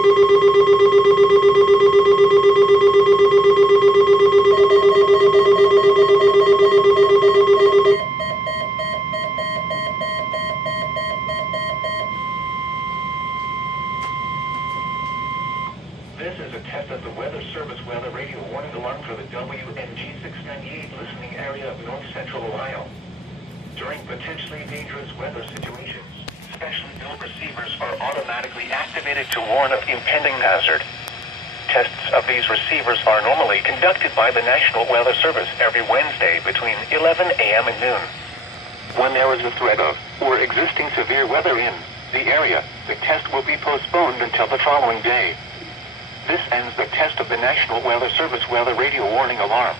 This is a test of the Weather Service weather radio warning alarm for the WNG698 listening area of north central Ohio. During potentially dangerous weather situations, specially built receivers are automatically activated to warn of impending hazard. Tests of these receivers are normally conducted by the National Weather Service every Wednesday between 11 a.m. and noon. When there is a threat of, or existing severe weather in, the area, the test will be postponed until the following day. This ends the test of the National Weather Service weather radio warning alarm.